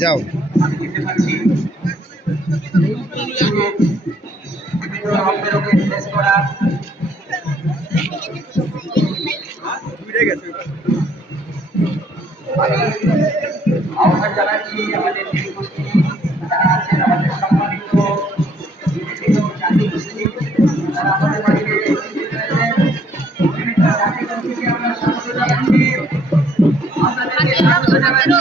যাও। আহ্বান জানাচ্ছি আমাদের যে উপস্থিতি যারা আছেন আমাদের সম্মানিত বিভিন্ন জাতিগোষ্ঠী যারা আমাদের মাঝে উপস্থিত রয়েছেন বিভিন্ন জাতিগোষ্ঠীকে আমরা স্বাগত জানাচ্ছি আপনাদেরকে স্বাগত জানাচ্ছি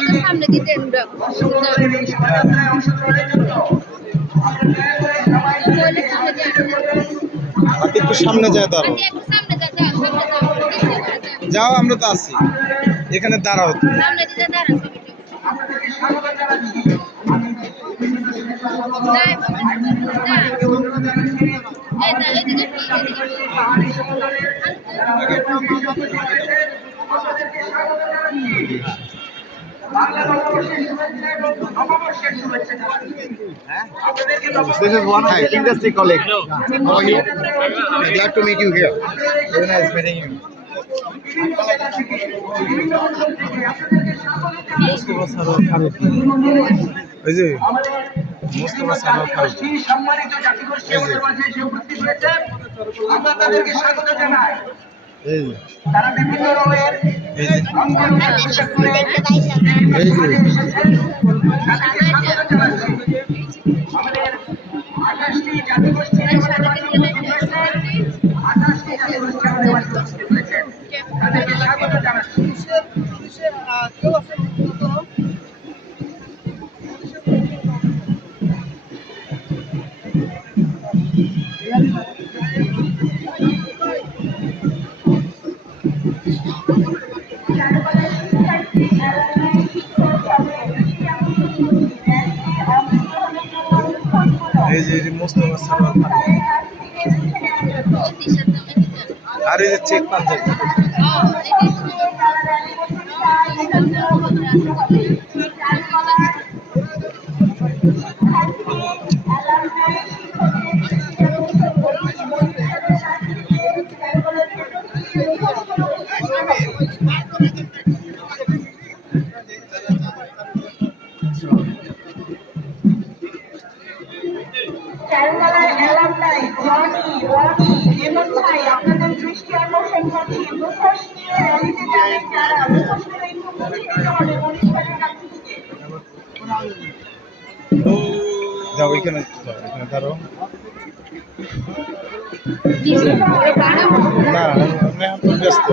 বর্ষবরণের এই শোভাযাত্রায় অংশগ্রহণের জন্য আমরা দয়া করে সবাই একটু সামনে যায় দাঁড়াও। যাও, আমরা তো আছি এখানে, দাঁড়াও তুমি। আপনাদেরকে স্বাগত জানাচ্ছি বাংলা নববর্ষের শুভেচ্ছা এবং নববর্ষের শুভেচ্ছা জানাচ্ছি আপনাদেরকে This is one Hi, industry colleague. How are you? Glad to meet you here. Very nice meeting you. Mostafa Sarwar Farooki. ওই যে মোস্তফা সারোয়ার ফারুকী। সম্মানিত জাতিগোষ্ঠী আমাদের মাঝে এসে উপস্থিত হয়েছেন, আমরা তাদেরকে স্বাগত জানাই। এই যে তারা বিভিন্ন রঙের রং-বেরঙের পোশাক পরে এই যে এসেছেন, তাদেরকে স্বাগত জানাচ্ছি। আমাদের 28টি জাতিগোষ্ঠী আমাদের মাঝে উপস্থিত হয়েছেন, 28টি জাতিগোষ্ঠী আমাদের মাঝে উপস্থিত হয়েছেন, তাদেরকে স্বাগত জানাচ্ছি। এই যে মোস্তফা সারোয়ার ফারুকী। আর এই যে চেক পাঞ্জাবি। চারুকলার অ্যালামনাই রনি এবং ভাই আপনাদের দৃষ্টি আকর্ষণ করছি মুখোশ নিয়ে র্যালিতে যাবেন যারা মুখোশের এই মুখোশ কিনতে হবে অনুষ্ঠানের কাছ থেকে। যাও এখানে, দাঁড়াও। না, আমি এখন তো ব্যস্ত।